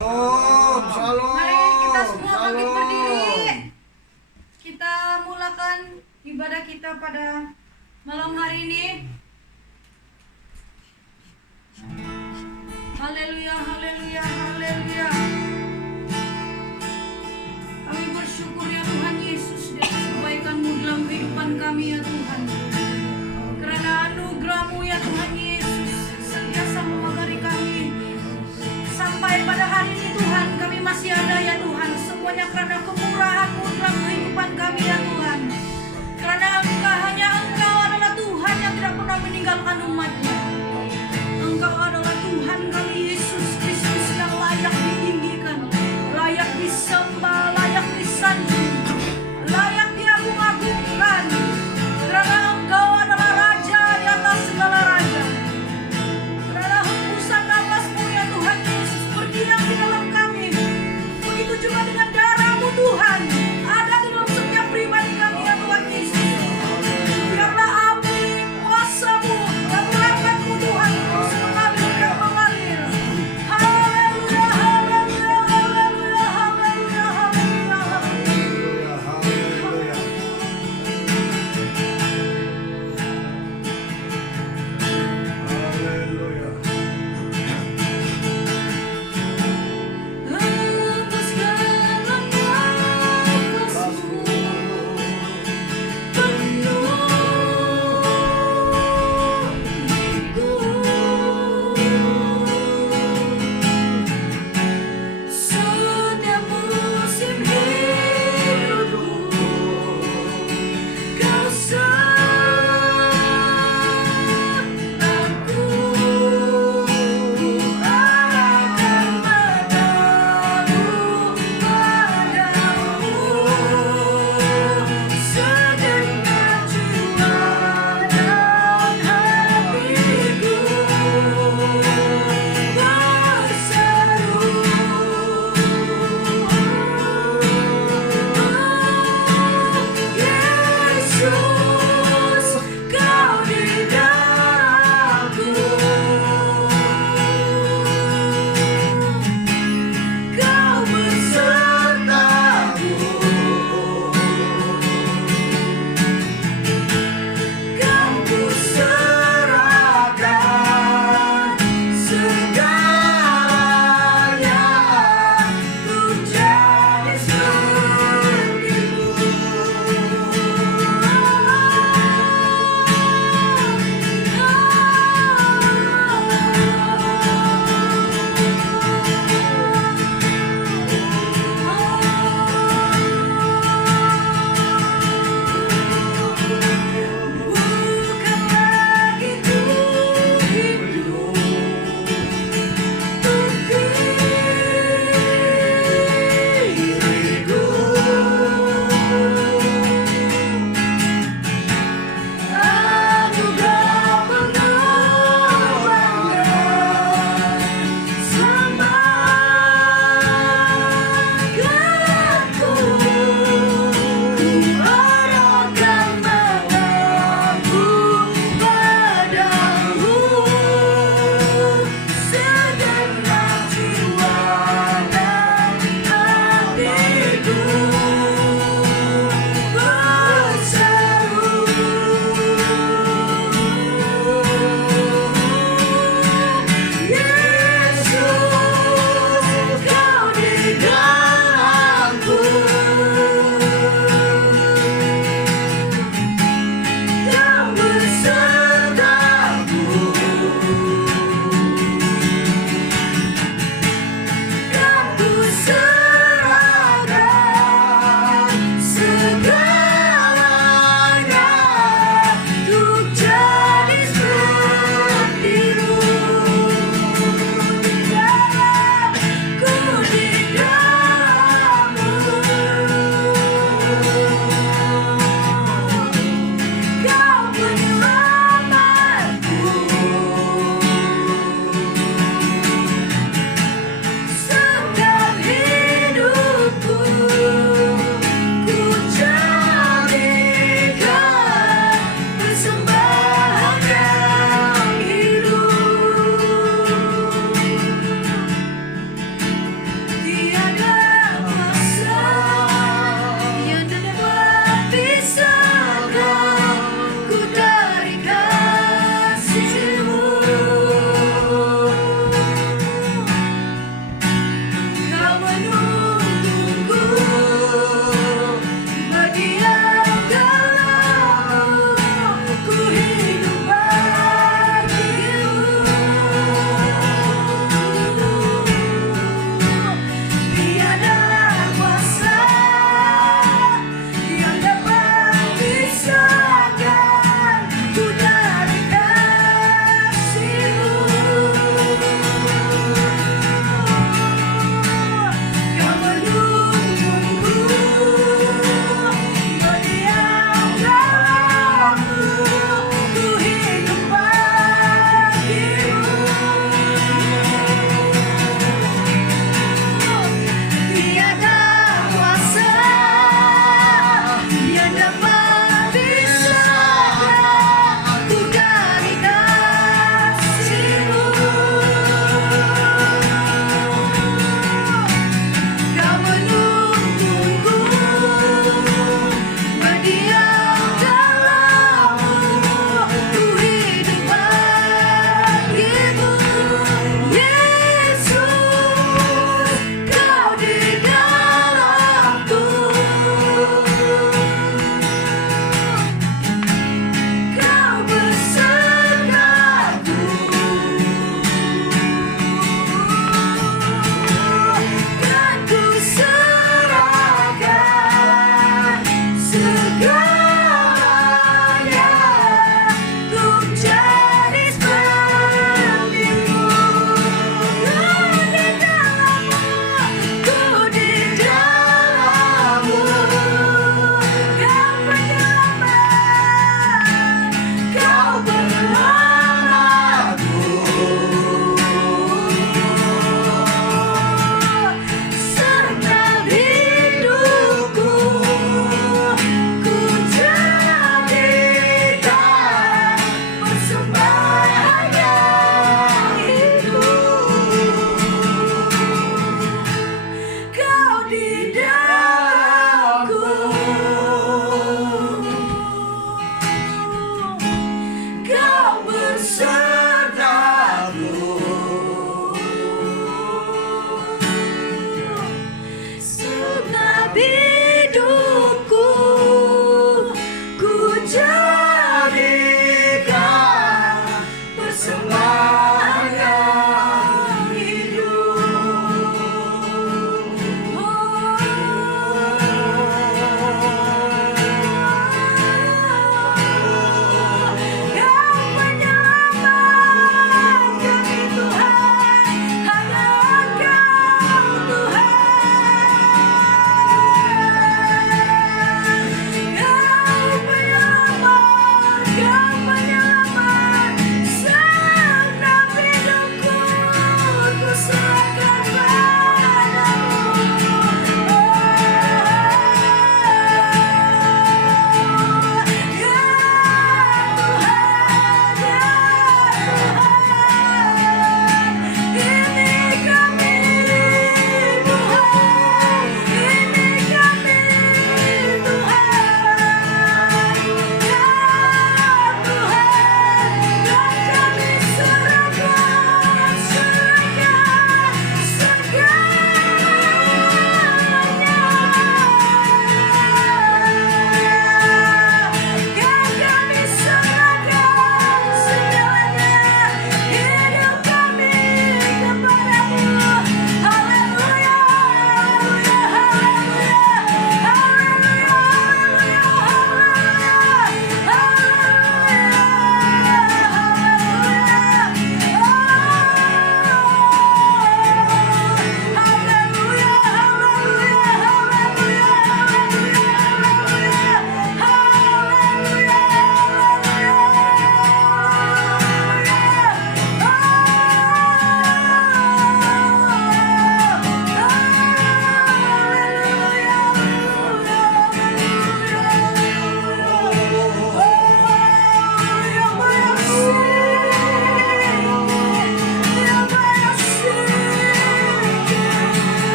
Shalom, shalom. Mari kita semua bangkit Shalom. berdiri. Kita mulakan ibadah kita pada malam hari ini. Haleluya, haleluya, haleluya. Kami bersyukur ya Tuhan Yesus di atas kebaikan-Mu dalam kehidupan kami ya Tuhan. Karena anugerah-Mu ya Tuhan Yesus sentiasa memagari kami. Sampai pada hari ini Tuhan, kami masih ada ya Tuhan. Semuanya karena kemurahan-Mu dalam kehidupan kami ya Tuhan. Karena hanya Engkau adalah Tuhan yang tidak pernah meninggalkan umat-Nya. Engkau adalah Tuhan kami Yesus Kristus yang layak ditinggikan, layak disembah, layak disanjung, layak diagung-agungkan. Karena Engkau adalah Raja di atas segala raja. Karena hembusan nafas-Mu ya Tuhan Yesus berdiam di dalam kami. Begitu juga dengan darah-Mu Tuhan ada di dalam setiap pribadi kami ya Tuhan Yesus. Biarlah api kuasa-Mu dan berkat-Mu Tuhan terus mengalir dan mengalir.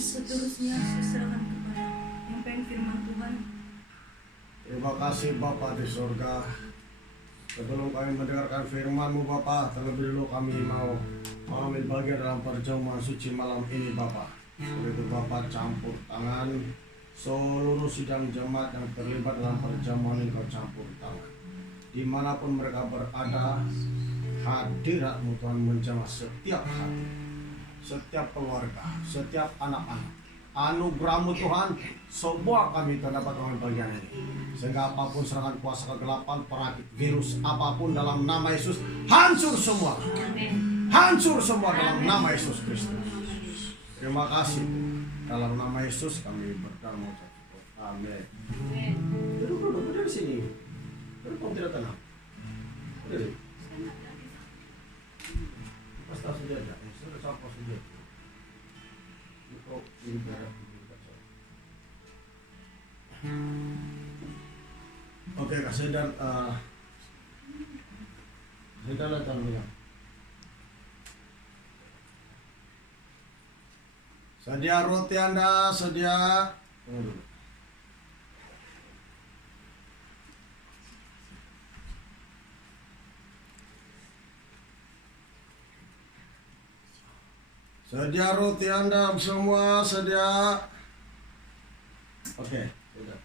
seterusnya saya serahkan kepada yang pengen firman Tuhan. Terima kasih Bapa di surga. Sebelum kami mendengarkan firman-Mu Bapa, terlebih dulu kami mau mengambil bagian dalam perjamuan suci malam ini Bapa. Oleh itu Bapa campur tangan seluruh sidang jemaat yang terlibat dalam perjamuan ini, Kau campur tangan. Dimanapun mereka berada, hadirat-Mu Tuhan menjamah setiap hati, setiap keluarga, setiap anak-anak. Anugerah-Mu Tuhan, semua kami terdapat dalam bagian ini. Sehingga apapun serangan kuasa kegelapan, penyakit, virus, apapun dalam nama Yesus, hancur semua. Hancur semua dalam nama Yesus Kristus. Terima kasih. Dalam nama Yesus kami berdoa mengucap syukur. Amin. Duduk dari sini. Duduk tidak tenang. Duduk. Pas tak sejajar. Sudah capek sejajar. Oke, kasih dan kita lihat dulu. Sedia roti Anda, sedia. Tunggu dulu. Sedia roti Anda semua, sedia. Oke, sudah.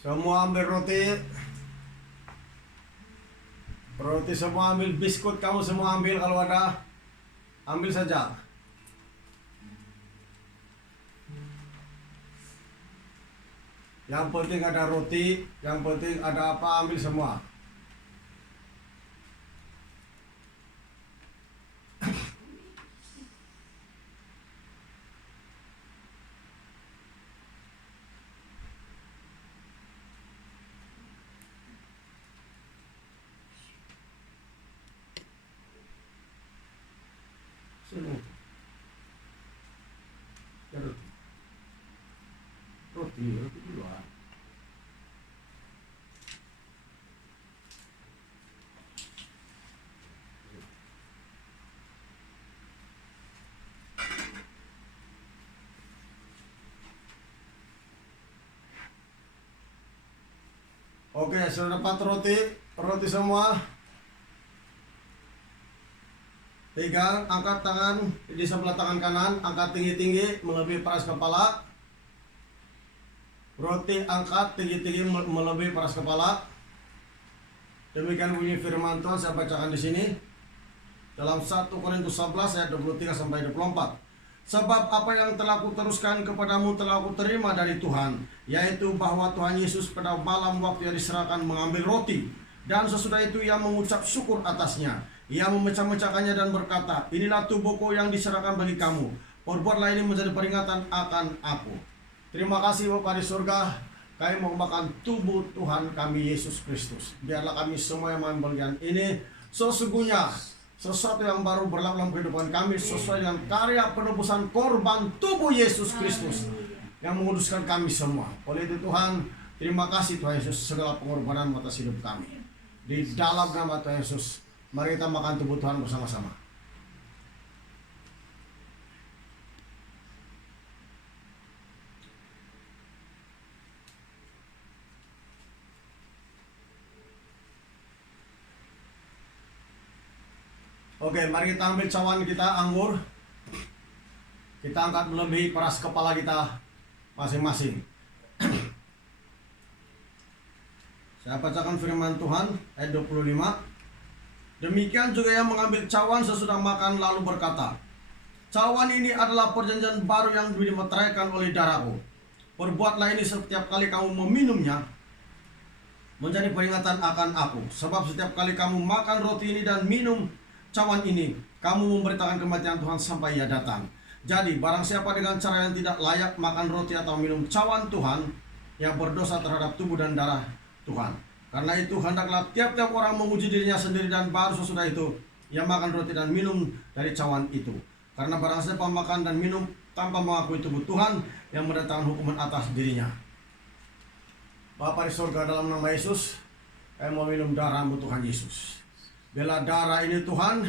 Semua ambil roti. Roti semua ambil, biskut kamu semua ambil, kalau ada ambil saja. Yang penting ada roti, yang penting ada apa, ambil semua. Roti dua. Oke, sudah dapat roti semua. Pegang, angkat tangan di sebelah tangan kanan, angkat tinggi-tinggi melebihi paras kepala. Roti angkat tinggi-tinggi melebihi paras kepala. Demikian bunyi firman Tuhan, saya bacakan di sini. Dalam 1 Korintus 11 ayat 23 sampai 24. Sebab apa yang telah kuteruskan kepadamu telah kuterima dari Tuhan, yaitu bahwa Tuhan Yesus pada malam waktu yang diserahkan mengambil roti, dan sesudah itu ia mengucap syukur atasnya. Ia memecah-mecahkannya dan berkata, inilah tubuhku yang diserahkan bagi kamu. Perbuatlah ini menjadi peringatan akan aku. Terima kasih Bapa di surga. Kami mau makan tubuh Tuhan kami Yesus Kristus. Biarlah kami semua yang mengambil bagian ini sesungguhnya sesuatu yang baru berlaku dalam kehidupan kami, sesuai dengan karya penebusan korban tubuh Yesus Kristus yang menguduskan kami semua. Oleh itu Tuhan, terima kasih Tuhan Yesus segala pengorbanan atas hidup kami. Di dalam nama Tuhan Yesus, mari kita makan tubuh Tuhan bersama-sama. Oke, mari kita ambil cawan kita, anggur. Kita angkat melebihi paras kepala kita masing-masing. Saya bacakan firman Tuhan ayat 25. Demikian juga yang mengambil cawan sesudah makan lalu berkata, cawan ini adalah perjanjian baru yang dimeteraikan oleh darahku. Perbuatlah ini setiap kali kamu meminumnya menjadi peringatan akan aku. Sebab setiap kali kamu makan roti ini dan minum cawan ini, kamu memberitakan kematian Tuhan sampai ia datang. Jadi barang siapa dengan cara yang tidak layak makan roti atau minum cawan Tuhan, yang berdosa terhadap tubuh dan darah Tuhan. Karena itu hendaklah tiap-tiap orang menguji dirinya sendiri, dan baru sesudah itu ia makan roti dan minum dari cawan itu. Karena barang siapa makan dan minum tanpa mengakui tubuh Tuhan, yang mendatangkan hukuman atas dirinya. Bapa di surga, dalam nama Yesus, kami mau minum darah-Mu Tuhan Yesus. Bila darah ini Tuhan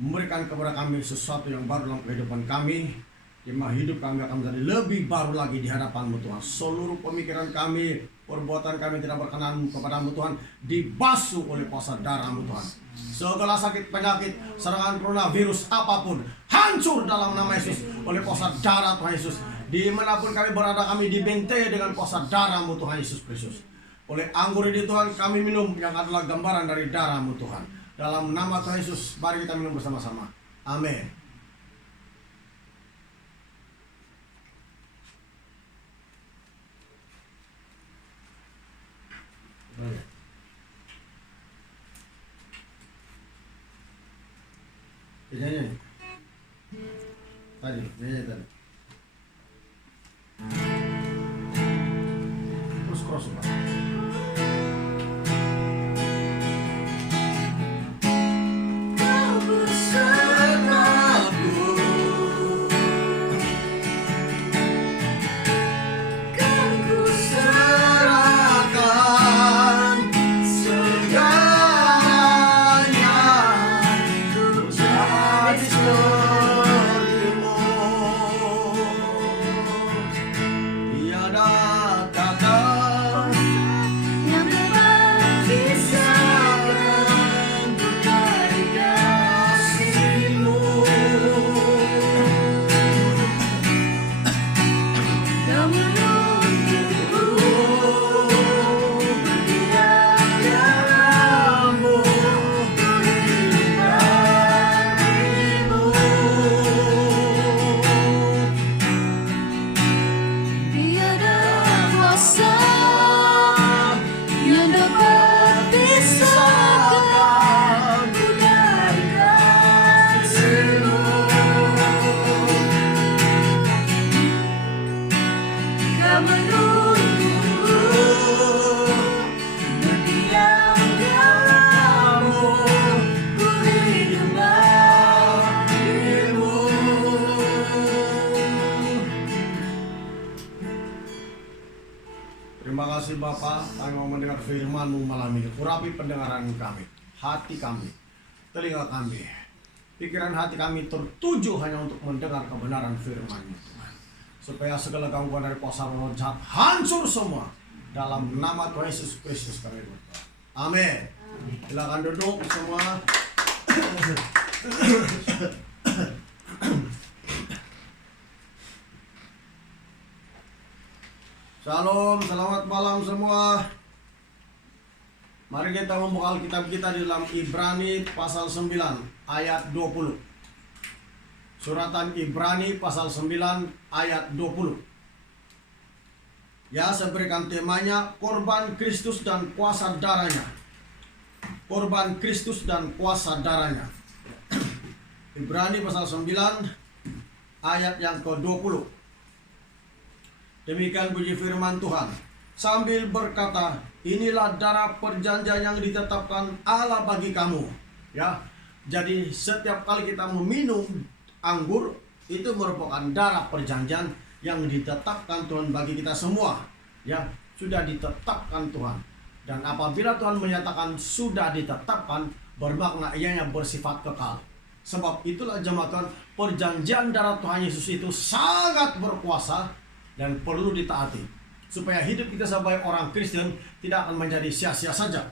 memberikan kepada kami sesuatu yang baru dalam kehidupan kami, di mana hidup kami akan menjadi lebih baru lagi di hadapan-Mu Tuhan. Seluruh pemikiran kami, perbuatan kami tidak berkenan kepada-Mu Tuhan, dibasuh oleh kuasa darah-Mu Tuhan. Segala sakit, penyakit, serangan coronavirus apapun, hancur dalam nama Yesus oleh kuasa darah Tuhan Yesus. Dimanapun kami berada, kami dibentengi dengan kuasa darah-Mu Tuhan Yesus Kristus. Oleh anggur ini Tuhan kami minum, yang adalah gambaran dari darah-Mu Tuhan. Dalam nama Tuhan Yesus, mari kita minum bersama-sama. Amin. Nyanyi tadi, nyanyi tadi. Terus cross Pak. Kau bersamaku, kan ku Serahkan segalanya, ku jadi seperti-Mu. Tiada kata yang dapat pisahkan ku dari kasih-Mu. Kau menuntunku berdiam dalam-Mu, ku hidup bagi-Mu. Tiada kuasa yang dapat pisahkan ku dari kasih-Mu. Kau menuntunku berdiam dalam-Mu, ku hidup bagi-Mu. Terima kasih Bapa, kami mau mendengar firman-Mu malam ini. Urapi pendengaran kami, hati kami, telinga kami, pikiran hati kami tertuju hanya untuk mendengar kebenaran firman-Mu Tuhan. Supaya segala gangguan dari kuasa roh jahat hancur semua. Dalam nama Tuhan Yesus Kristus kami berdoa. Amin. Silakan duduk semua. Shalom, selamat malam semua. Mari kita membuka Alkitab kita di dalam Ibrani pasal 9 ayat 20. Suratan Ibrani pasal 9 ayat 20. Ya, saya berikan temanya korban Kristus dan kuasa darahnya. Korban Kristus dan kuasa darahnya. Ibrani pasal 9 ayat yang ke-20. Demikian puji firman Tuhan. Sambil berkata, inilah darah perjanjian yang ditetapkan Allah bagi kamu. Ya, jadi setiap kali kita meminum anggur, itu merupakan darah perjanjian yang ditetapkan Tuhan bagi kita semua. Ya, sudah ditetapkan Tuhan. Dan apabila Tuhan menyatakan sudah ditetapkan, bermakna ianya bersifat kekal. Sebab itulah jemaat Tuhan, perjanjian darah Tuhan Yesus itu sangat berkuasa dan perlu ditaati, supaya hidup kita sebagai orang Kristen tidak akan menjadi sia-sia saja.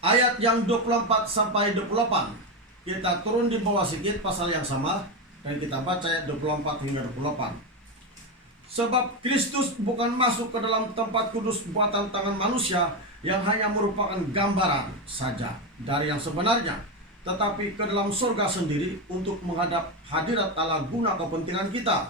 Ayat yang 24 sampai 28, kita turun di bawah sedikit pasal yang sama, dan kita baca ayat 24 hingga 28. Sebab Kristus bukan masuk ke dalam tempat kudus buatan tangan manusia, yang hanya merupakan gambaran saja dari yang sebenarnya, tetapi ke dalam surga sendiri untuk menghadap hadirat Allah guna kepentingan kita.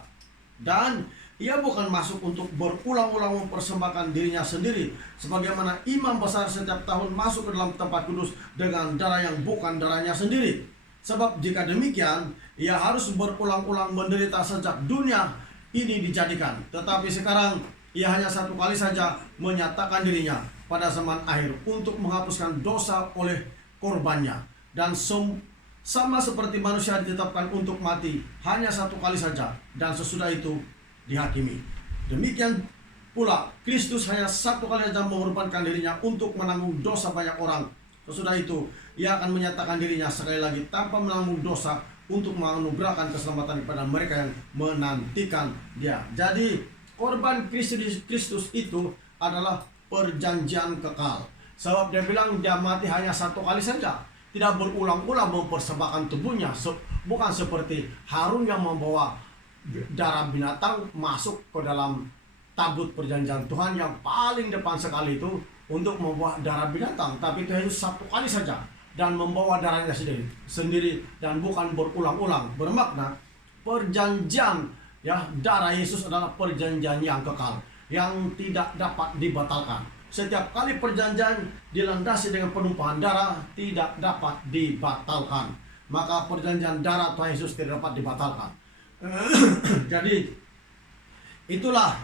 Dan ia bukan masuk untuk berulang-ulang mempersembahkan dirinya sendiri, sebagaimana imam besar setiap tahun masuk ke dalam tempat kudus dengan darah yang bukan darahnya sendiri. Sebab jika demikian, ia harus berulang-ulang menderita sejak dunia ini dijadikan. Tetapi sekarang Ia hanya satu kali saja menyatakan dirinya pada zaman akhir untuk menghapuskan dosa oleh korbannya. Dan sama seperti manusia ditetapkan untuk mati hanya satu kali saja dan sesudah itu dihakimi. Demikian pula Kristus hanya satu kali saja mengorbankan dirinya untuk menanggung dosa banyak orang. Sesudah itu ia akan menyatakan dirinya sekali lagi tanpa menanggung dosa untuk menganugerahkan keselamatan kepada mereka yang menantikan dia. Jadi korban Kristus itu adalah perjanjian kekal. Sebab dia bilang dia mati hanya satu kali saja, tidak berulang-ulang mempersembahkan tubuhnya. Bukan seperti Harun yang membawa darah binatang masuk ke dalam tabut perjanjian Tuhan yang paling depan sekali itu untuk membawa darah binatang. Tapi Tuhan Yesus satu kali saja dan membawa darahnya sendiri dan bukan berulang-ulang. Bermakna perjanjian, ya, darah Yesus adalah perjanjian yang kekal, yang tidak dapat dibatalkan. Setiap kali perjanjian dilandasi dengan penumpahan darah tidak dapat dibatalkan. Maka perjanjian darah Tuhan Yesus tidak dapat dibatalkan. Jadi itulah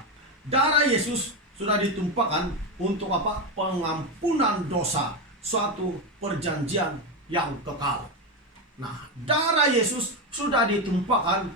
darah Yesus sudah ditumpahkan untuk apa? Pengampunan dosa, suatu perjanjian yang kekal. Nah, darah Yesus sudah ditumpahkan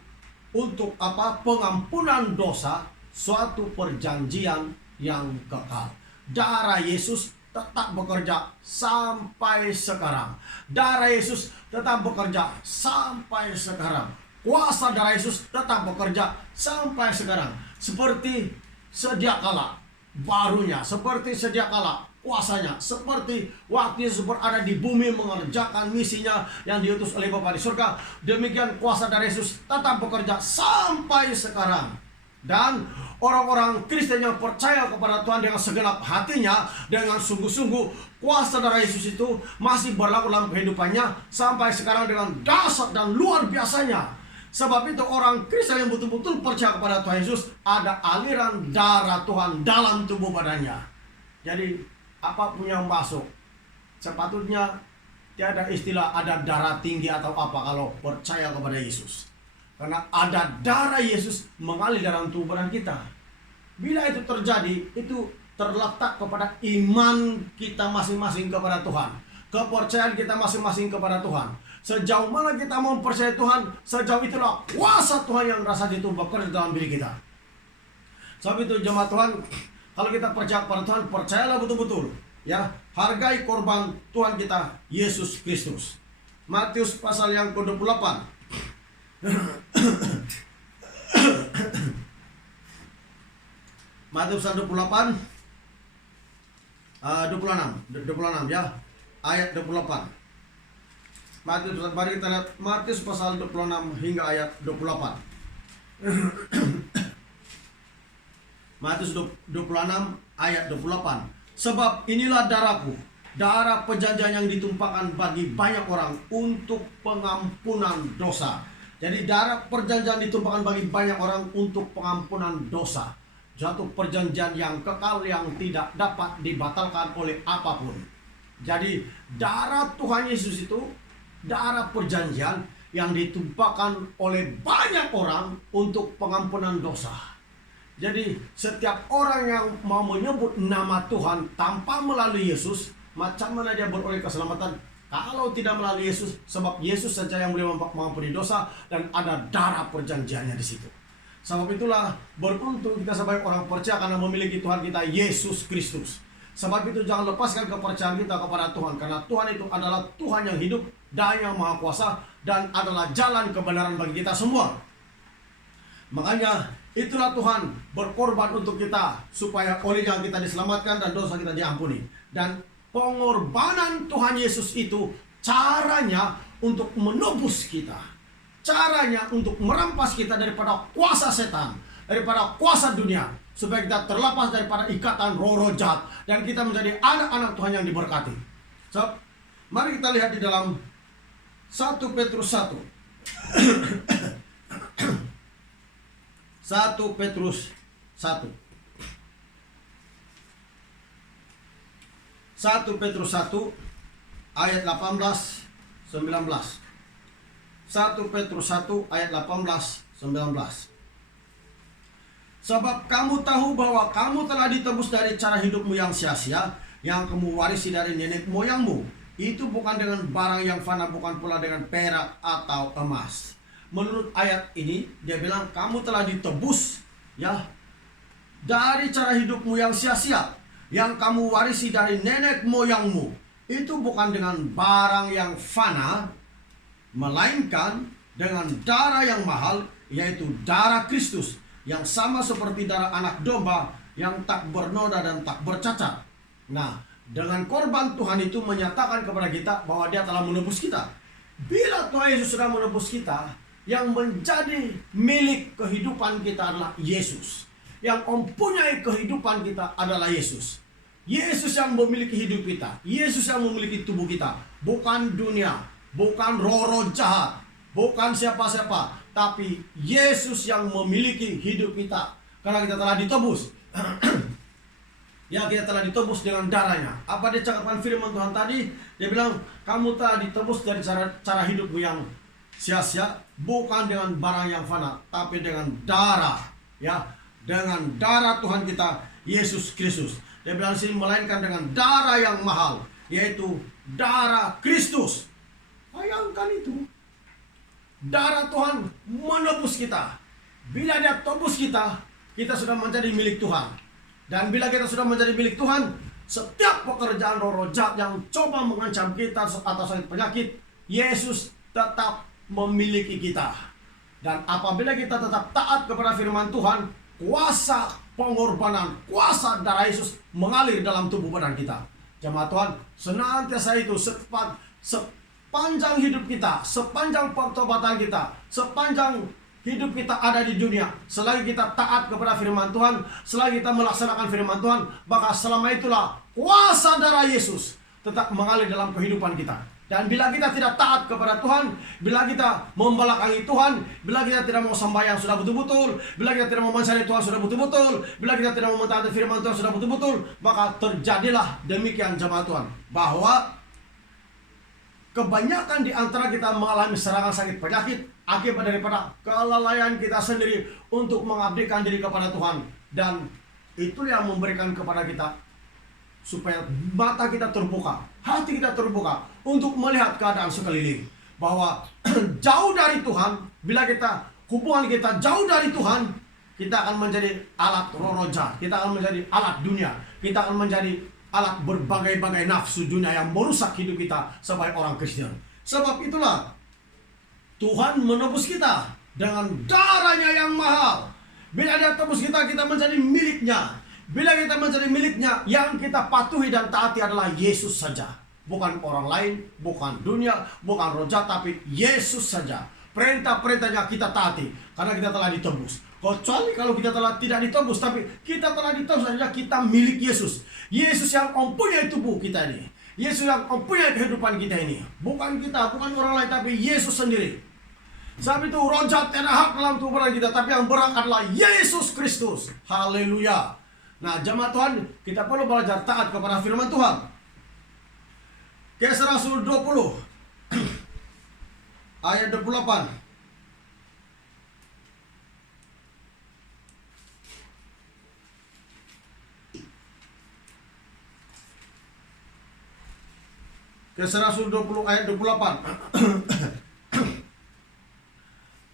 untuk apa? Pengampunan dosa, suatu perjanjian yang kekal. Darah Yesus tetap bekerja sampai sekarang. Darah Yesus tetap bekerja sampai sekarang. Kuasa darah Yesus tetap bekerja sampai sekarang. Seperti sedia kala barunya, seperti sedia kala kuasanya, seperti waktu Yesus berada di bumi mengerjakan misinya yang diutus oleh Bapa di surga. Demikian kuasa darah Yesus tetap bekerja sampai sekarang. Dan orang-orang Kristen yang percaya kepada Tuhan dengan segenap hatinya, dengan sungguh-sungguh, kuasa darah Yesus itu masih berlaku dalam kehidupannya sampai sekarang dengan dahsyat dan luar biasanya. Sebab itu orang Kristen yang betul-betul percaya kepada Tuhan Yesus, ada aliran darah Tuhan dalam tubuh badannya. Jadi apapun yang masuk, sepatutnya tiada istilah ada darah tinggi atau apa kalau percaya kepada Yesus. Karena ada darah Yesus mengalir dalam tubuh badan kita. Bila itu terjadi, itu terletak kepada iman kita masing-masing kepada Tuhan, kepercayaan kita masing-masing kepada Tuhan. Sejauh mana kita mau percaya Tuhan, sejauh itulah kuasa Tuhan yang rasa itu bekerja dalam diri kita. Sebab itu jemaat Tuhan, kalau kita percaya kepada Tuhan, percayalah betul-betul, ya, hargai korban Tuhan kita Yesus Kristus. Matius pasal yang ke-28. Matius 28 26 ya, ayat 28. Mari kita lihat Matius pasal 26 hingga ayat 28. Matius 26 ayat 28. Sebab inilah darahku, darah perjanjian yang ditumpahkan bagi banyak orang untuk pengampunan dosa. Jadi darah perjanjian ditumpahkan bagi banyak orang untuk pengampunan dosa. Suatu perjanjian yang kekal yang tidak dapat dibatalkan oleh apapun. Jadi darah Tuhan Yesus itu darah perjanjian yang ditumpahkan oleh banyak orang untuk pengampunan dosa. Jadi setiap orang yang mau menyebut nama Tuhan tanpa melalui Yesus, macam mana dia beroleh keselamatan kalau tidak melalui Yesus? Sebab Yesus saja yang boleh mengampuni dosa dan ada darah perjanjiannya di situ. Sebab itulah beruntung kita sebagai orang percaya karena memiliki Tuhan kita Yesus Kristus. Sebab itu jangan lepaskan kepercayaan kita kepada Tuhan, karena Tuhan itu adalah Tuhan yang hidup dan yang maha kuasa dan adalah jalan kebenaran bagi kita semua. Makanya itulah Tuhan berkorban untuk kita supaya olehnya kita diselamatkan dan dosa kita diampuni. Dan pengorbanan Tuhan Yesus itu caranya untuk menebus kita, caranya untuk merampas kita daripada kuasa setan, daripada kuasa dunia, supaya kita terlepas daripada ikatan roh-roh jahat dan kita menjadi anak-anak Tuhan yang diberkati. So, mari kita lihat di dalam 1 Petrus 1. 1 Petrus 1. 1 Petrus 1 ayat 18 19. 1 Petrus 1 ayat 18 19. 1 Sebab kamu tahu bahwa kamu telah ditebus dari cara hidupmu yang sia-sia, yang kamu warisi dari nenek moyangmu. Itu bukan dengan barang yang fana, bukan pula dengan perak atau emas. Menurut ayat ini, dia bilang kamu telah ditebus, ya, dari cara hidupmu yang sia-sia, yang kamu warisi dari nenek moyangmu. Itu bukan dengan barang yang fana, melainkan dengan darah yang mahal, yaitu darah Kristus, yang sama seperti darah anak domba yang tak bernoda dan tak bercacat. Nah, dengan korban Tuhan itu menyatakan kepada kita bahwa dia telah menebus kita. Bila Tuhan Yesus sudah menebus kita, yang menjadi milik kehidupan kita adalah Yesus. Yang mempunyai kehidupan kita adalah Yesus. Yesus yang memiliki hidup kita. Yesus yang memiliki tubuh kita. Bukan dunia, bukan roh-roh jahat, bukan siapa-siapa, tapi Yesus yang memiliki hidup kita. Karena kita telah ditebus. Ya, kita telah ditebus dengan darahnya. Apa dia cakapkan firman Tuhan tadi? Dia bilang, kamu telah ditebus dari cara hidupmu yang sia-sia, bukan dengan barang yang fana, tapi dengan darah. Ya, dengan darah Tuhan kita, Yesus Kristus. Dia bilang sini, melainkan dengan darah yang mahal, yaitu darah Kristus. Bayangkan itu. Darah Tuhan menebus kita. Bila dia tebus kita, kita sudah menjadi milik Tuhan. Dan bila kita sudah menjadi milik Tuhan, setiap pekerjaan roh-roh jahat yang coba mengancam kita atau sakit penyakit, Yesus tetap memiliki kita. Dan apabila kita tetap taat kepada firman Tuhan, kuasa pengorbanan, kuasa darah Yesus mengalir dalam tubuh badan kita. Jemaat Tuhan, senantiasa itu sepanjang hidup kita, sepanjang pertobatan kita, sepanjang hidup kita ada di dunia, selagi kita taat kepada firman Tuhan, selagi kita melaksanakan firman Tuhan, maka selama itulah kuasa darah Yesus tetap mengalir dalam kehidupan kita. Dan bila kita tidak taat kepada Tuhan, bila kita membelakangi Tuhan, bila kita tidak mau sembahyang sudah betul-betul, bila kita tidak mau mencari Tuhan sudah betul-betul, bila kita tidak mau mentaati firman Tuhan sudah betul-betul, maka terjadilah demikian jemaat Tuhan, bahwa kebanyakan di antara kita mengalami serangan sakit penyakit akibat daripada kelalaian kita sendiri untuk mengabdikan diri kepada Tuhan. Dan itu yang memberikan kepada kita supaya mata kita terbuka, hati kita terbuka untuk melihat keadaan sekeliling. Bahwa jauh dari Tuhan, bila kita hubungan kita jauh dari Tuhan, kita akan menjadi alat roh-roh jahat, kita akan menjadi alat dunia, kita akan menjadi alat berbagai-bagai nafsu dunia yang merusak hidup kita sebagai orang Kristen. Sebab itulah Tuhan menebus kita dengan darahnya yang mahal. Bila dia tebus kita, kita menjadi miliknya. Bila kita menjadi miliknya, yang kita patuhi dan taati adalah Yesus saja. Bukan orang lain, bukan dunia, bukan roh jahat, tapi Yesus saja. Perintah-perintahnya kita taati, karena kita telah ditebus. Kecuali kalau kita telah tidak ditebus, tapi kita telah ditebus saja, kita milik Yesus. Yesus yang mempunyai tubuh kita ini. Yesus yang mempunyai kehidupan kita ini. Bukan kita, bukan orang lain, tapi Yesus sendiri. Sebab itu roh jahat tidak hak dalam tubuh kita, tapi yang berhak adalah Yesus Kristus. Haleluya. Nah, jemaat Tuhan, kita perlu belajar taat kepada firman Tuhan. Kisah Rasul 20 ayat 28. Kisah Rasul 20 ayat 28.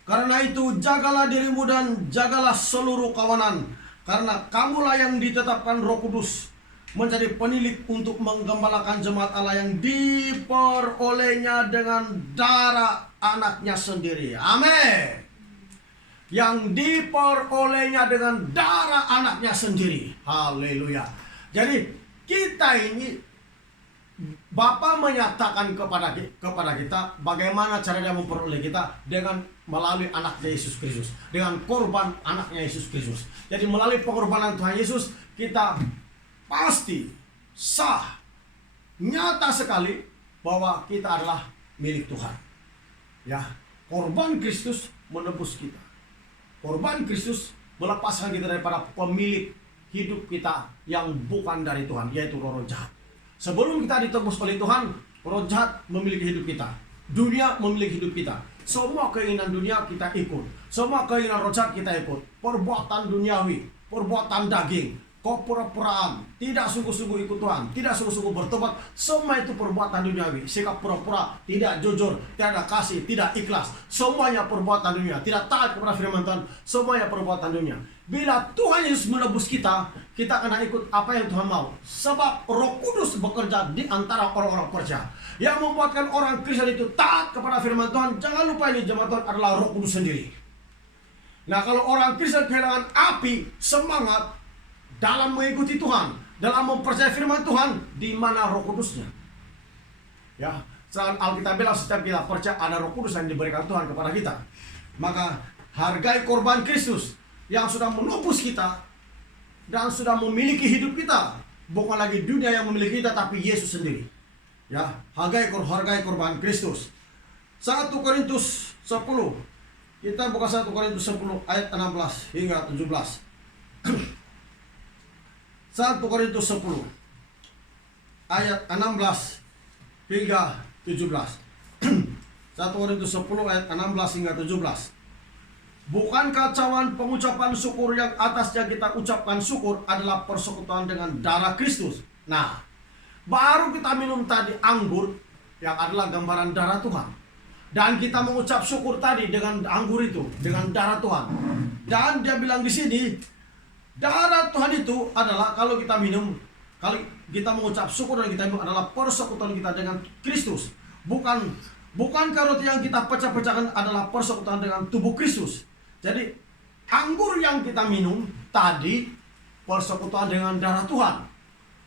Karena itu jagalah dirimu dan jagalah seluruh kawanan, karena kamulah yang ditetapkan Roh Kudus menjadi penilik untuk menggembalakan jemaat Allah yang diperolehnya dengan darah anaknya sendiri. Amin. Yang diperolehnya dengan darah anaknya sendiri. Haleluya. Jadi kita ini, Bapa menyatakan kepada kita bagaimana cara dia memperoleh kita, dengan melalui anaknya Yesus Kristus, dengan korban anaknya Yesus Kristus. Jadi melalui pengorbanan Tuhan Yesus, kita pasti sah, nyata sekali bahwa kita adalah milik Tuhan. Ya, korban Kristus menebus kita. Korban Kristus melepaskan kita daripada pemilik hidup kita yang bukan dari Tuhan, yaitu roh jahat. Sebelum kita ditebus oleh Tuhan, roh jahat memiliki hidup kita, dunia memiliki hidup kita, Semua keinginan dunia kita ikut. Semua keinginan roh jahat kita ikut. Perbuatan duniawi, perbuatan daging, kepura-puraan, tidak sungguh-sungguh ikut Tuhan, tidak sungguh-sungguh bertobat, semua itu perbuatan duniawi. Sikap pura-pura, tidak jujur, tidak kasih, tidak ikhlas, semuanya perbuatan dunia. Tidak taat kepada firman Tuhan, semuanya perbuatan dunia. Bila Tuhan Yesus menebus kita, kita akan ikut apa yang Tuhan mau. Sebab Roh Kudus bekerja di antara orang-orang percaya. Yang membuatkan orang Kristen itu taat kepada firman Tuhan. Jangan lupa ini jemaat Tuhan adalah Roh Kudus sendiri. Nah, kalau orang Kristen kehilangan api, semangat dalam mengikuti Tuhan, dalam mempercayai firman Tuhan, di mana Roh Kudusnya? Ya, saat Alkitab bilang setiap kita percaya ada Roh Kudus yang diberikan Tuhan kepada kita. Maka hargai korban Kristus yang sudah menebus kita dan sudah memiliki hidup kita. Bukan lagi dunia yang memiliki kita, tapi Yesus sendiri. Ya, hargai korban Kristus. 1 Korintus 10. Kita buka 1 Korintus 10 ayat 16 hingga 17. 1 Korintus 10 ayat 16 hingga 17. 1 Korintus 10 ayat 16 hingga 17. Bukankah cawan pengucapan syukur yang atasnya kita ucapkan syukur adalah persekutuan dengan darah Kristus? Nah, baru kita minum tadi anggur yang adalah gambaran darah Tuhan. Dan kita mengucap syukur tadi dengan anggur itu, dengan darah Tuhan. Dan dia bilang di sini, darah Tuhan itu adalah kalau kita minum, kalau kita mengucap syukur dan kita minum adalah persekutuan kita dengan Kristus. Bukankah roti yang kita pecah-pecahkan adalah persekutuan dengan tubuh Kristus? Jadi anggur yang kita minum tadi persekutuan dengan darah Tuhan.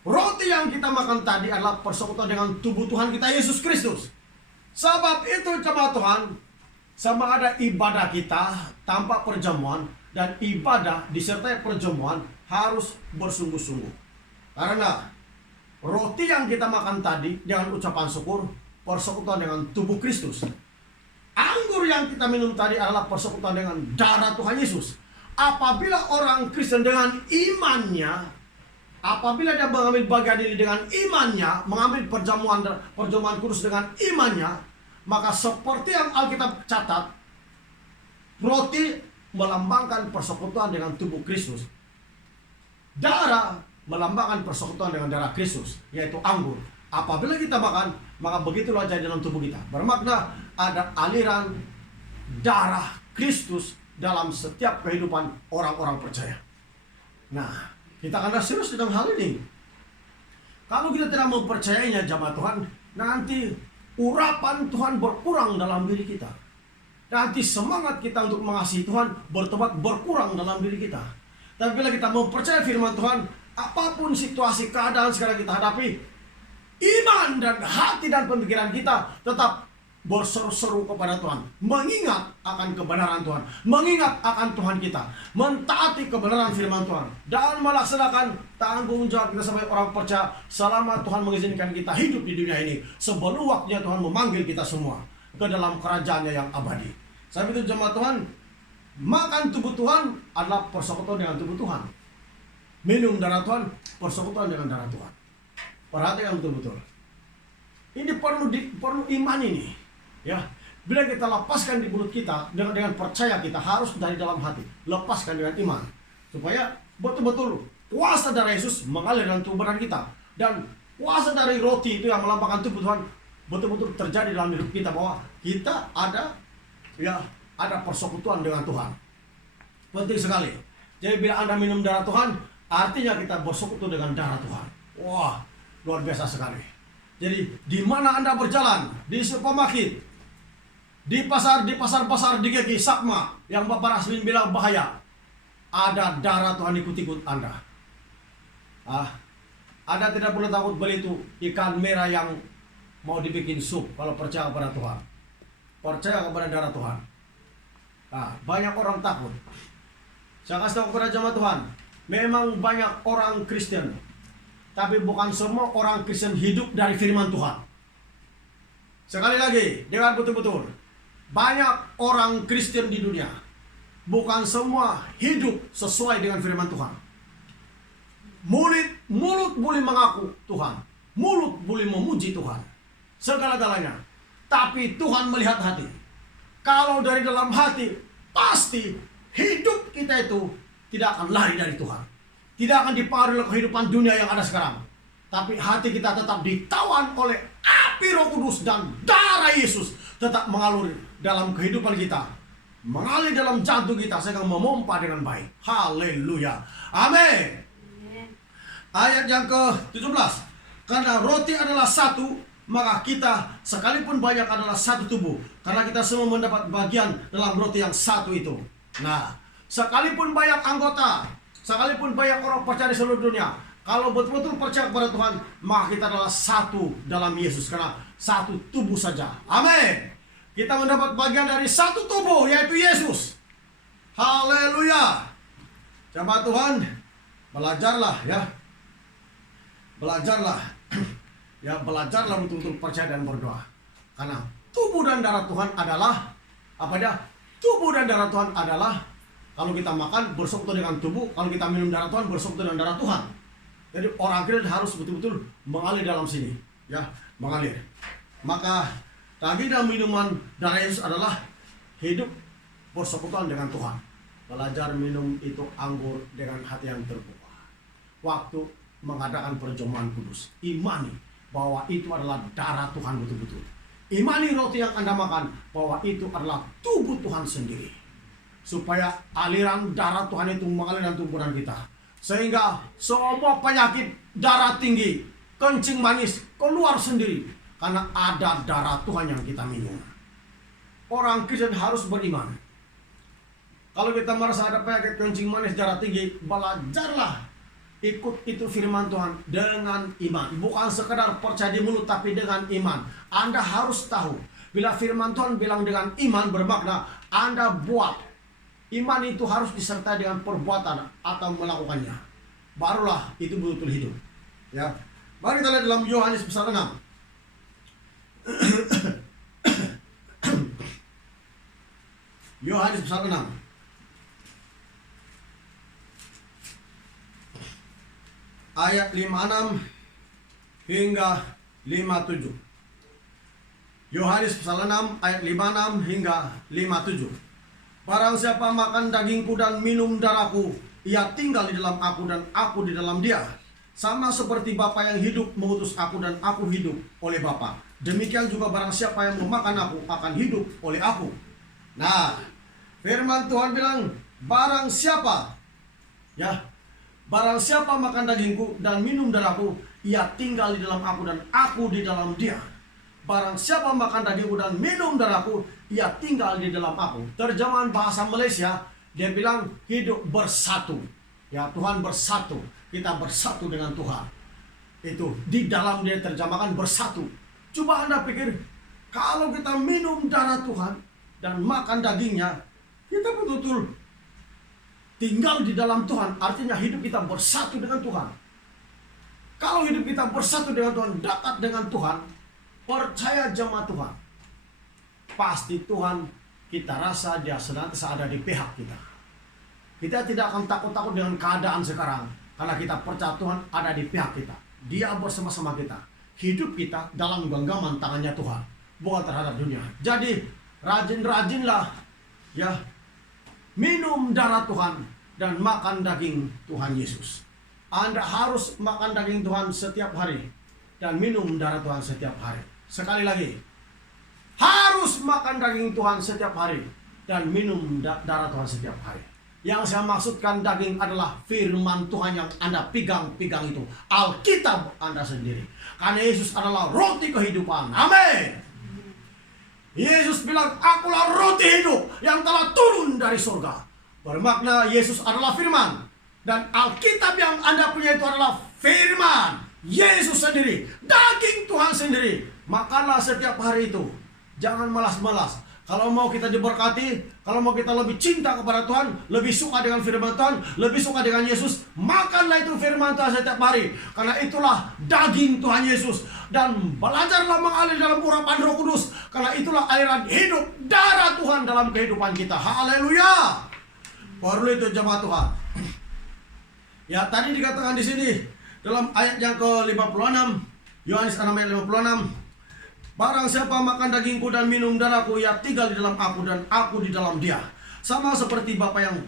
Roti yang kita makan tadi adalah persekutuan dengan tubuh Tuhan kita Yesus Kristus. Sebab itu jemaat Tuhan, sama ada ibadah kita tanpa perjamuan dan ibadah disertai perjamuan harus bersungguh-sungguh. Karena roti yang kita makan tadi dengan ucapan syukur persekutuan dengan tubuh Kristus. Anggur yang kita minum tadi adalah persekutuan dengan darah Tuhan Yesus. Apabila orang Kristen dengan imannya, apabila dia mengambil bagian ini dengan imannya, mengambil perjamuan kudus dengan imannya, maka seperti yang Alkitab catat, roti melambangkan persekutuan dengan tubuh Kristus. Darah melambangkan persekutuan dengan darah Kristus, yaitu anggur. Apabila kita makan, maka begitulah jadi dalam tubuh kita. Bermakna ada aliran darah Kristus dalam setiap kehidupan orang-orang percaya. Nah, kita akan serius tentang hal ini. Kalau kita tidak mempercayainya jemaat Tuhan, nanti urapan Tuhan berkurang dalam diri kita. Nanti semangat kita untuk mengasihi Tuhan, bertobat berkurang dalam diri kita. Tapi bila kita mempercayai firman Tuhan, apapun situasi keadaan sekarang kita hadapi, iman dan hati dan pemikiran kita tetap berseru-seru kepada Tuhan, mengingat akan kebenaran Tuhan, mengingat akan Tuhan kita, mentaati kebenaran firman Tuhan, dan melaksanakan tanggung jawab kita sebagai orang percaya selama Tuhan mengizinkan kita hidup di dunia ini, sebelum waktunya Tuhan memanggil kita semua ke dalam kerajaannya yang abadi. Sebab itu jemaat Tuhan, makan tubuh Tuhan adalah persekutuan dengan tubuh Tuhan. Minum darah Tuhan, persekutuan dengan darah Tuhan. Perhatikan betul-betul. Ini perlu iman ini. Ya, bila kita lepaskan di mulut kita dengan percaya kita harus dari dalam hati. Lepaskan dengan iman. Supaya betul-betul kuasa darah Yesus mengalir dalam tubuh badan kita. Dan kuasa dari roti itu yang melambangkan tubuh Tuhan betul-betul terjadi dalam hidup kita, bahwa kita ada persekutuan dengan Tuhan. Penting sekali. Jadi bila Anda minum darah Tuhan, artinya kita bersekutu dengan darah Tuhan. Wah, luar biasa sekali. Jadi di mana Anda berjalan, di supermarket, di pasar, di GG Sakma yang Bapak Rasmin bilang bahaya, ada darah Tuhan ikut-ikut Anda. Anda tidak perlu takut beli itu ikan merah yang mau dibikin sup kalau percaya kepada Tuhan. Percaya kepada darah Tuhan. Banyak orang takut. Saya kasih tahu kepada jemaat Tuhan, memang banyak orang Kristen, tapi bukan semua orang Kristen hidup dari firman Tuhan. Sekali lagi, dengar betul-betul. Banyak orang Kristen di dunia, bukan semua hidup sesuai dengan firman Tuhan. Mulut boleh mengaku Tuhan, mulut boleh memuji Tuhan, segala-galanya. Tapi Tuhan melihat hati. kalau dari dalam hati, pasti hidup kita itu tidak akan lari dari Tuhan. Tidak akan dipengaruhi oleh kehidupan dunia yang ada sekarang. Tapi hati kita tetap ditawan oleh api Roh Kudus dan darah Yesus tetap mengalir dalam kehidupan kita, mengalir dalam jantung kita sehingga memompa dengan baik. Haleluya. Amin. Ayat yang ke-17. Karena roti adalah satu, maka kita sekalipun banyak adalah satu tubuh. Karena kita semua mendapat bagian dalam roti yang satu itu. Nah, sekalipun banyak anggota, sekalipun banyak orang percaya di seluruh dunia, kalau betul-betul percaya kepada Tuhan, maka kita adalah satu dalam Yesus. Karena satu tubuh saja. Amin. Kita mendapat bagian dari satu tubuh, yaitu Yesus. Haleluya. Jemaat Tuhan, belajarlah ya. Belajarlah. Ya, belajarlah betul-betul percaya dan berdoa. Karena tubuh dan darah Tuhan adalah apa dia? Tubuh dan darah Tuhan adalah, kalau kita makan bersekutu dengan tubuh, kalau kita minum darah Tuhan bersekutu dengan darah Tuhan. Jadi orang Kristen harus betul-betul mengalir dalam sini, ya, mengalir. Maka daging dan minuman darah Yesus adalah hidup persekutuan dengan Tuhan. Belajar minum itu anggur dengan hati yang terbuka. Waktu mengadakan perjamuan kudus, imani bahwa itu adalah darah Tuhan betul-betul. Imani roti yang Anda makan bahwa itu adalah tubuh Tuhan sendiri. Supaya aliran darah Tuhan itu mengalir dalam tubuh kita. Sehingga semua penyakit darah tinggi, kencing manis keluar sendiri. Karena ada darah Tuhan yang kita minum. Orang Kristen harus beriman. Kalau kita merasa ada penyakit kencing manis, darah tinggi, belajarlah ikut itu firman Tuhan dengan iman. Bukan sekedar percaya di mulut, tapi dengan iman. Anda harus tahu, bila firman Tuhan bilang dengan iman bermakna Anda buat. Iman itu harus disertai dengan perbuatan atau melakukannya. Barulah itu betul-betul hidup. Ya. Mari kita lihat dalam Yohanes pasal 6. Yohanes pasal 6. Ayat 56 hingga 57. Yohanes pasal 6 ayat 56 hingga 57. Barang siapa makan dagingku dan minum darahku, ia tinggal di dalam aku dan aku di dalam dia. Sama seperti Bapa yang hidup mengutus aku dan aku hidup oleh Bapa. Demikian juga barang siapa yang memakan aku akan hidup oleh aku. Nah, firman Tuhan bilang, barang siapa, ya, barang siapa makan dagingku dan minum darahku, ia tinggal di dalam aku dan aku di dalam dia. Barang siapa makan dagingku dan minum darahku, ia tinggal di dalam aku. Terjemahan bahasa Malaysia, dia bilang hidup bersatu. Ya, Tuhan bersatu. Kita bersatu dengan Tuhan. Itu di dalam dia terjemahkan bersatu. Coba Anda pikir, kalau kita minum darah Tuhan dan makan dagingnya, kita betul-betul tinggal di dalam Tuhan, artinya hidup kita bersatu dengan Tuhan. Kalau hidup kita bersatu dengan Tuhan, dekat dengan Tuhan, percaya jemaat Tuhan, pasti Tuhan kita rasa dia senantiasa ada di pihak kita. Kita tidak akan takut-takut dengan keadaan sekarang, karena kita percaya Tuhan ada di pihak kita. Dia bersama-sama kita. Hidup kita dalam genggaman tangannya Tuhan, bukan terhadap dunia. Jadi rajin-rajinlah, ya, minum darah Tuhan dan makan daging Tuhan Yesus. Anda harus makan daging Tuhan setiap hari dan minum darah Tuhan setiap hari. Sekali lagi, harus makan daging Tuhan setiap hari dan minum darah Tuhan setiap hari. Yang saya maksudkan daging adalah firman Tuhan yang Anda pegang itu. Alkitab Anda sendiri. Karena Yesus adalah roti kehidupan. Amin. Yesus bilang, akulah roti hidup yang telah turun dari surga. Bermakna Yesus adalah firman. Dan Alkitab yang Anda punya itu adalah firman Yesus sendiri, daging Tuhan sendiri. Makanlah setiap hari itu. Jangan malas-malas. Kalau mau kita diberkati, kalau mau kita lebih cinta kepada Tuhan, lebih suka dengan firman Tuhan, lebih suka dengan Yesus, makanlah itu firman Tuhan setiap hari. Karena itulah daging Tuhan Yesus. Dan belajarlah mengalir dalam urapan Roh Kudus. Karena itulah aliran hidup darah Tuhan dalam kehidupan kita. Haleluya. Baru itu jemaat Tuhan. Ya, tadi dikatakan di sini dalam ayat yang ke-56, Yohanes 6 ayat 56, Barang siapa makan dagingku dan minum darahku, ia tinggal di dalam aku dan aku di dalam dia. Sama seperti Bapa yang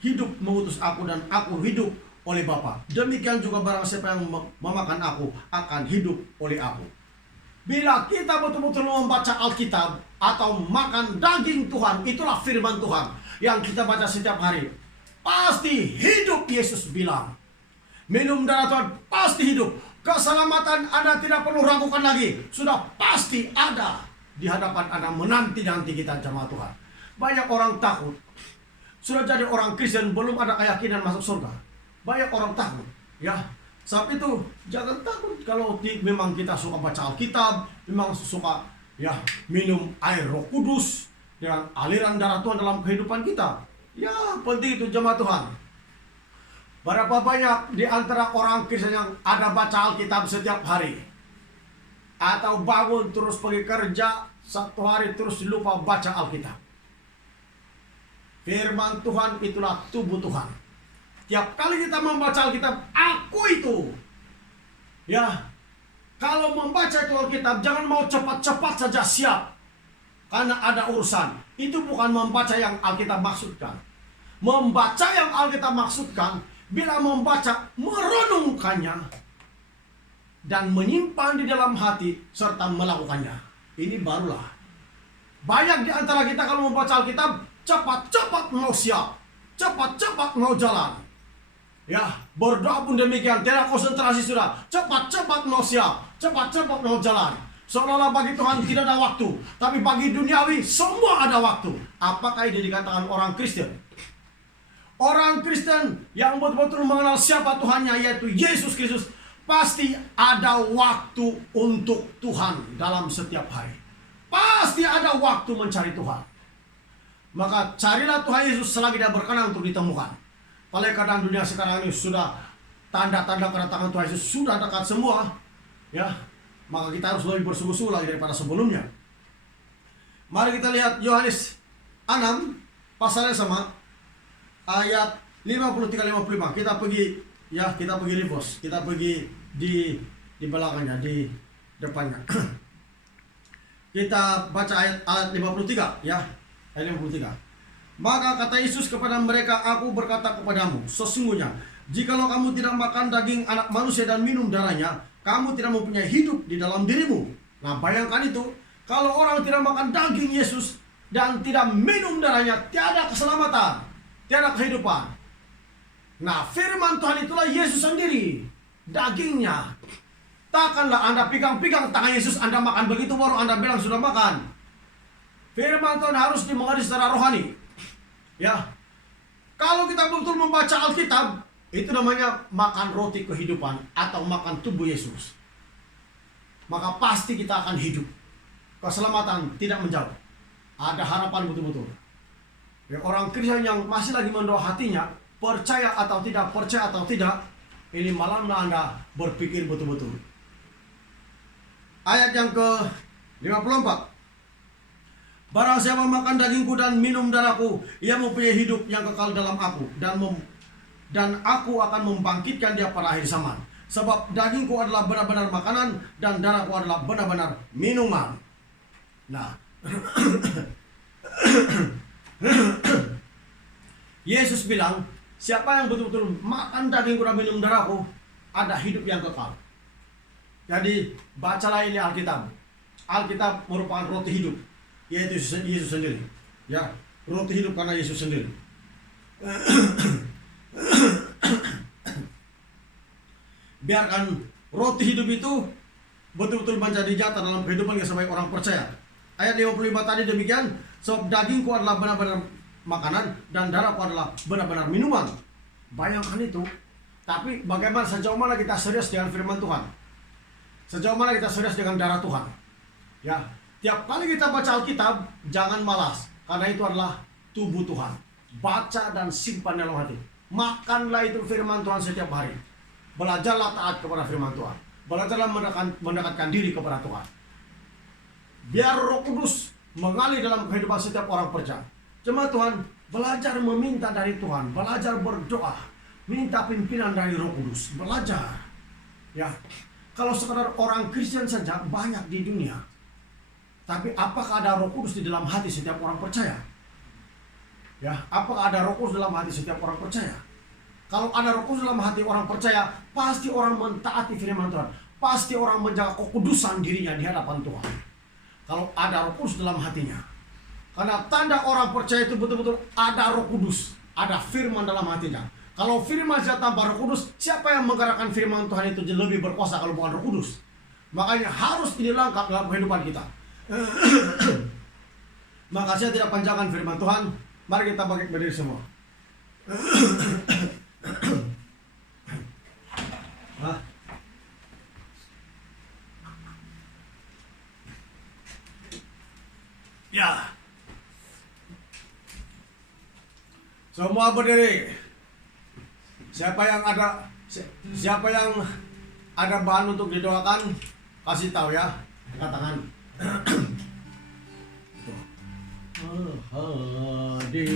hidup mengutus aku dan aku hidup oleh Bapa. Demikian juga barang siapa yang memakan aku akan hidup oleh aku. Bila kita betul-betul membaca Alkitab atau makan daging Tuhan, itulah firman Tuhan yang kita baca setiap hari. Pasti hidup, Yesus bilang. Minum darah Tuhan pasti hidup. Keselamatan Anda tidak perlu ragukan lagi. Sudah pasti ada di hadapan Anda, menanti-nanti kita jemaat Tuhan. Banyak orang takut. Sudah jadi orang Kristen belum ada keyakinan masuk surga. Banyak orang takut. Ya, sebab itu jangan takut kalau memang kita suka baca Alkitab, memang suka ya minum air Roh Kudus dengan aliran darah Tuhan dalam kehidupan kita. Ya, penting itu jemaat Tuhan. Berapa banyak di antara orang Kristen yang ada baca Alkitab setiap hari? Atau bangun terus pergi kerja, satu hari terus lupa baca Alkitab. Firman Tuhan itulah tubuh Tuhan. Tiap kali kita membaca Alkitab, aku itu. Ya, kalau membaca itu Alkitab, jangan mau cepat-cepat saja siap. Karena ada urusan. Itu bukan membaca yang Alkitab maksudkan. Membaca yang Alkitab maksudkan, bila membaca, merenungkannya, dan menyimpan di dalam hati, serta melakukannya. Ini barulah. Banyak di antara kita kalau membaca Alkitab, cepat-cepat mau siap, cepat-cepat mau jalan. Ya, berdoa pun demikian, tidak konsentrasi sudah, cepat-cepat mau siap, cepat-cepat mau jalan. Seolah-olah bagi Tuhan tidak ada waktu, tapi bagi duniawi semua ada waktu. Apakah ini dikatakan orang Kristen? Orang Kristen yang betul-betul mengenal siapa Tuhannya, yaitu Yesus Kristus, pasti ada waktu untuk Tuhan dalam setiap hari. Pasti ada waktu mencari Tuhan. Maka carilah Tuhan Yesus selagi dia berkenan untuk ditemukan. Oleh kadang dunia sekarang ini sudah tanda-tanda kedatangan Tuhan Yesus sudah dekat semua, ya, maka kita harus lebih bersungguh-sungguh lagi daripada sebelumnya. Mari kita lihat Yohanes 6 pasal yang sama, ayat 53-55. Kita pergi, ya, kita pergi reverse, kita pergi di belakangnya, di depannya. Kita baca ayat 53, ya. Ayat 53. Maka kata Yesus kepada mereka, aku berkata kepadamu, sesungguhnya jikalau kamu tidak makan daging anak manusia dan minum darahnya, kamu tidak mempunyai hidup di dalam dirimu. Nah, bayangkan itu, kalau orang tidak makan daging Yesus dan tidak minum darahnya, tiada keselamatan, tiada kehidupan. Nah, firman Tuhan itulah Yesus sendiri, dagingnya. Takkanlah Anda pegang-pegang tangan Yesus, Anda makan begitu baru Anda bilang sudah makan. Firman Tuhan harus dimengerti secara rohani. Ya, kalau kita betul membaca Alkitab, itu namanya makan roti kehidupan atau makan tubuh Yesus. Maka pasti kita akan hidup. Keselamatan tidak menjauh. Ada harapan betul-betul. Ya, orang Kristen yang masih lagi mendoa hatinya, percaya atau tidak, ini malamlah Anda berpikir betul-betul. Ayat yang ke-54. Barang siapa makan dagingku dan minum darahku, ia mempunyai hidup yang kekal dalam aku, dan aku akan membangkitkan dia pada akhir zaman. Sebab dagingku adalah benar-benar makanan dan darahku adalah benar-benar minuman. Nah, Yesus bilang, siapa yang betul-betul makan dagingku dan minum darahku, ada hidup yang kekal. Jadi, bacalah ini Alkitab. Alkitab merupakan roti hidup, yaitu Yesus sendiri. Ya, roti hidup karena Yesus sendiri. Biarkan roti hidup itu betul-betul menjadi nyata dalam kehidupan yang sebagai orang percaya. Ayat 55 tadi demikian, sebab dagingku adalah benar-benar makanan dan darahku adalah benar-benar minuman. Bayangkan itu. Tapi bagaimana, sejauh mana kita serius dengan firman Tuhan? Sejauh mana kita serius dengan darah Tuhan? Ya, tiap kali kita baca Alkitab, jangan malas, karena itu adalah tubuh Tuhan. Baca dan simpan dalam hati. Makanlah itu firman Tuhan setiap hari. Belajarlah taat kepada firman Tuhan. Belajarlah mendekatkan diri kepada Tuhan. Biar Roh Kudus mengalir dalam kehidupan setiap orang percaya. Jemaat Tuhan, belajar meminta dari Tuhan, belajar berdoa, minta pimpinan dari Roh Kudus, belajar. Ya, kalau sekadar orang Kristen saja banyak di dunia. Tapi apakah ada Roh Kudus di dalam hati setiap orang percaya? Ya, apakah ada Roh Kudus dalam hati setiap orang percaya? Kalau ada Roh Kudus dalam hati orang percaya, pasti orang mentaati firman Tuhan. Pasti orang menjaga kekudusan dirinya di hadapan Tuhan. Kalau ada Roh Kudus dalam hatinya. Karena tanda orang percaya itu betul-betul ada Roh Kudus, ada firman dalam hatinya. Kalau firman saja tanpa Roh Kudus, siapa yang menggerakkan firman Tuhan itu lebih berkuasa kalau bukan Roh Kudus? Makanya harus ini lengkap dalam kehidupan kita. Maka saya tidak panjangkan firman Tuhan. Mari kita bangkit berdiri semua. Ya. Semua berdiri. Siapa yang ada bahan untuk didoakan, kasih tahu ya. Katakan. Hadir.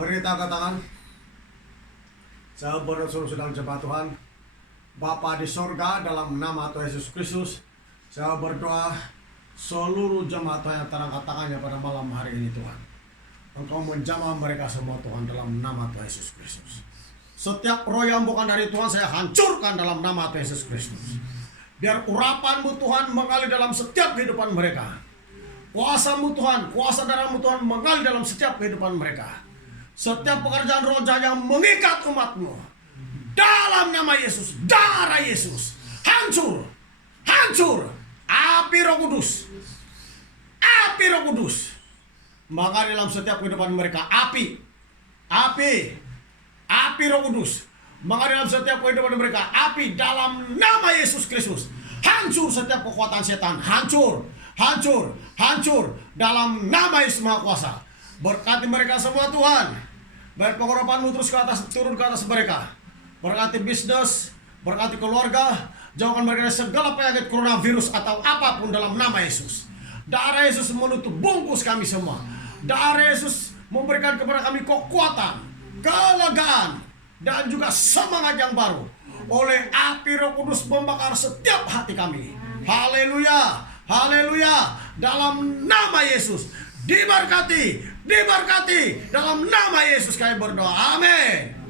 Mari kita katakan, saya berdoa sedang jemaat Tuhan, Bapa di sorga, dalam nama Tuhan Yesus Kristus, saya berdoa seluruh jemaat Tuhan yang terangkat tangannya pada malam hari ini Tuhan. Engkau menjamah mereka semua Tuhan dalam nama Tuhan Yesus Kristus. Setiap roh yang bukan dari Tuhan saya hancurkan dalam nama Tuhan Yesus Kristus. Biar urapan-Mu Tuhan mengalir dalam setiap kehidupan mereka. Kuasa-Mu Tuhan, kuasa darah-Mu Tuhan mengalir dalam setiap kehidupan mereka. Setiap pekerjaan roh jahat yang mengikat umat-Mu, dalam nama Yesus, darah Yesus, hancur, hancur, api Roh Kudus, api Roh Kudus, maka dalam setiap kehidupan mereka, api Roh Kudus, maka dalam setiap kehidupan mereka, api dalam nama Yesus Kristus, hancur setiap kekuatan setan, hancur, hancur, hancur, dalam nama Yesus Maha Kuasa. Berkati mereka semua Tuhan. Baik pengurapan-Mu terus ke atas, turun ke atas mereka. Berkati bisnis, berkati keluarga, jauhkan mereka dari segala penyakit coronavirus atau apapun dalam nama Yesus. Darah Yesus menutup bungkus kami semua. Darah Yesus memberikan kepada kami kekuatan, kelegaan, dan juga semangat yang baru. Oleh api Roh Kudus membakar setiap hati kami. Haleluya, haleluya. Dalam nama Yesus diberkati, diberkati. Dalam nama Yesus kami berdoa. Amin.